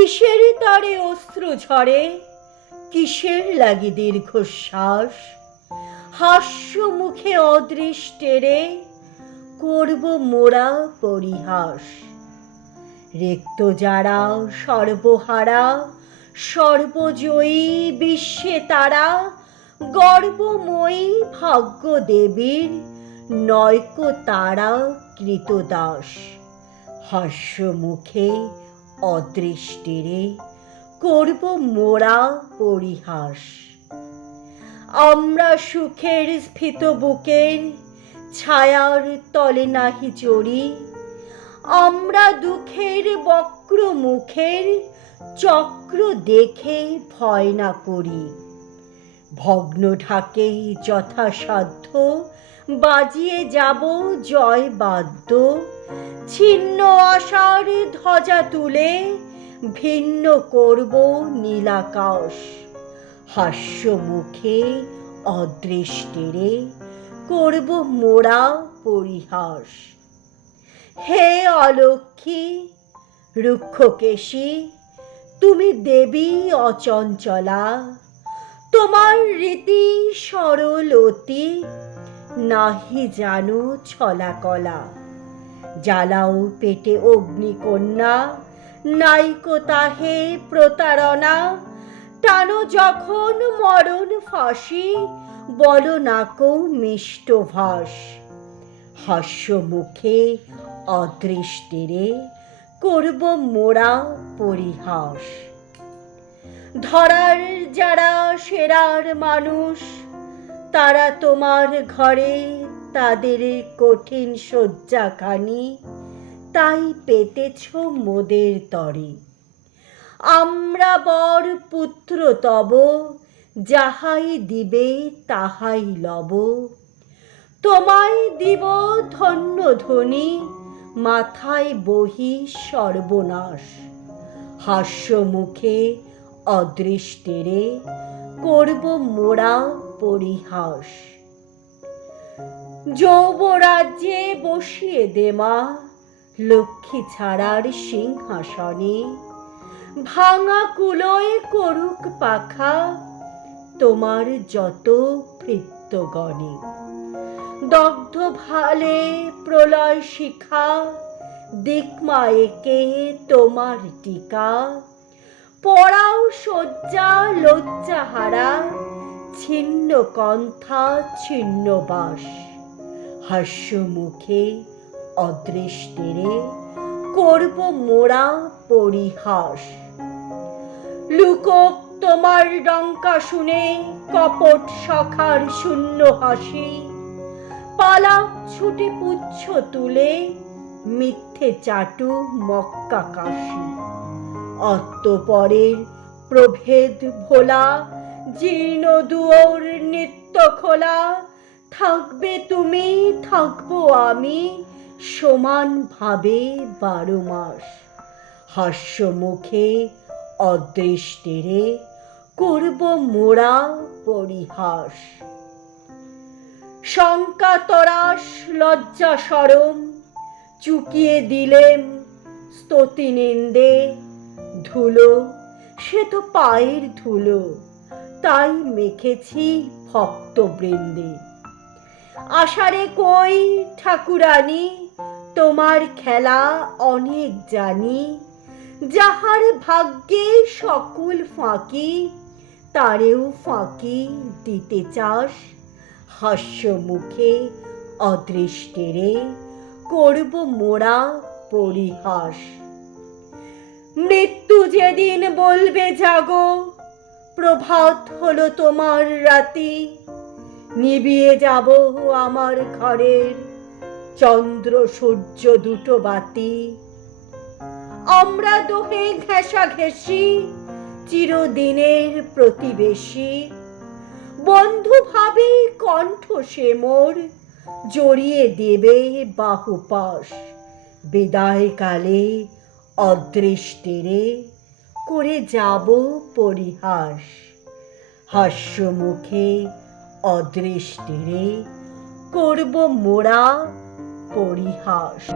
কিসের তরে অস্ত্র ঝরে? কিসের লাগি দীর্ঘশ্বাস? হাস্য মুখে অদৃষ্টেরে করব মোরা পরিহাস। রেক্ত যারা সর্বহারা, সর্বজয়ী বিশ্বে তারা, গর্বময়ী ভাগ্য দেবীর নয়ক তারা কৃতদাস। হাস্য মুখে অদৃষ্টিরে করব মোরা পরিহাস। আমরা সুখের স্ফীত বুকের ছায়ার তলে নাহি চড়ি। আমরা দুঃখের বক্র মুখের চক্র দেখে ভয় না করি। ভগ্ন ঢাকে যথাসাধ্য বাজিয়ে যাব জয় বাদ্য। ছিন্ন আশার ধ্বজা তুলে ভিন্ন করব নীলাকাশ। হাস্য মুখে অদৃষ্টিরে করব মোরা পরিহাস। হে অলক্ষী রুক্ষকেশী, তুমি দেবী অচঞ্চলা, তোমার রীতি সরল অতি, নাহি জানো ছলা কলা জ্বালাও পেটে অগ্নিকন্যা, নাইকো তাহে প্রতারণা। টানো যখন মরণ ফাঁসি, বলো নাকো মিষ্ট ভাস। হাস্য মুখে অদৃষ্টিরে করব মোরা পরিহাস। ধরার যারা সেরার মানুষ, তারা তোমার ঘরে তাদের কঠিন শয্যাখানি তাই পেতেছ মোদের তরে। আমরা বর পুত্র তব, যাহাই দিবে তাহাই লব। তোমায় দিব ধন্য ধ্বনি, মাথায় বহি সর্বনাশ। হাস্য মুখে অদৃষ্টেরে করব মোরা পরিহাস। যৌবরাজ্যে বসিয়ে দেমা লক্ষ্মী ছাড়ার সিংহাসনে। ভাঙা কুলোয় করুক পাখা, তোমার যত ভৃত্যগণে দগ্ধ ভালে প্রলয় শিখা দিকমা একে তোমার টিকা। পড়াও শয্যা লজ্জা হারা ছিন্ন কন্থা, ছিন্ন বাস। হাস্য মুখে অদৃষ্টিরে করব মোরা পরিহাস। লুকোক তোমার ডঙ্কা শুনে কপট সখার শূন্য হাসি। পালা ছুটে পুচ্ছ তুলে মিথ্যে চাটু মক্কা কাশি। অত্তপরের প্রভেদ ভোলা, জীর্ণ দুয়োর নিত্য খোলা থাকবে তুমি, থাকব আমি সমানভাবে বারো মাস। হাস্য মুখে অদৃষ্টিরে করব মোরা পরিহাস। শঙ্কা তরাস, লজ্জা সরম, চুকিয়ে দিলেম স্তুতি নিন্দে। ধুলো, সে তো পায়ের ধুলো, তাই মেখেছি ভক্তবৃন্দে। আষাঢ়ে কই ঠাকুরানী? তোমার খেলা অনেক জানি। যাহার ভাগ্যে সকল ফাঁকি, তারেও ফাঁকি দিতে চাস। হাস্য মুখে অদৃষ্টেরে করব মোরা পরিহাস। মৃত্যু যেদিন বলবে জাগো, প্রভাত হলো তোমার রাতি। নিবিয়ে যাব আমার ঘরের। চন্দ্র, সূর্য দুটো বাতি। আমরা দোহে ঘেঁষা ঘেঁষি চিরদিনের প্রতিবেশী। বন্ধু ভাবে কণ্ঠ সে মোর, জড়িয়ে দেবে বাহুপাশ। বিদায় কালে অদৃষ্টিরে করে যাব পরিহাস। হাস্য মুখে অদৃষ্টিরে করব মোরা পরিহাস।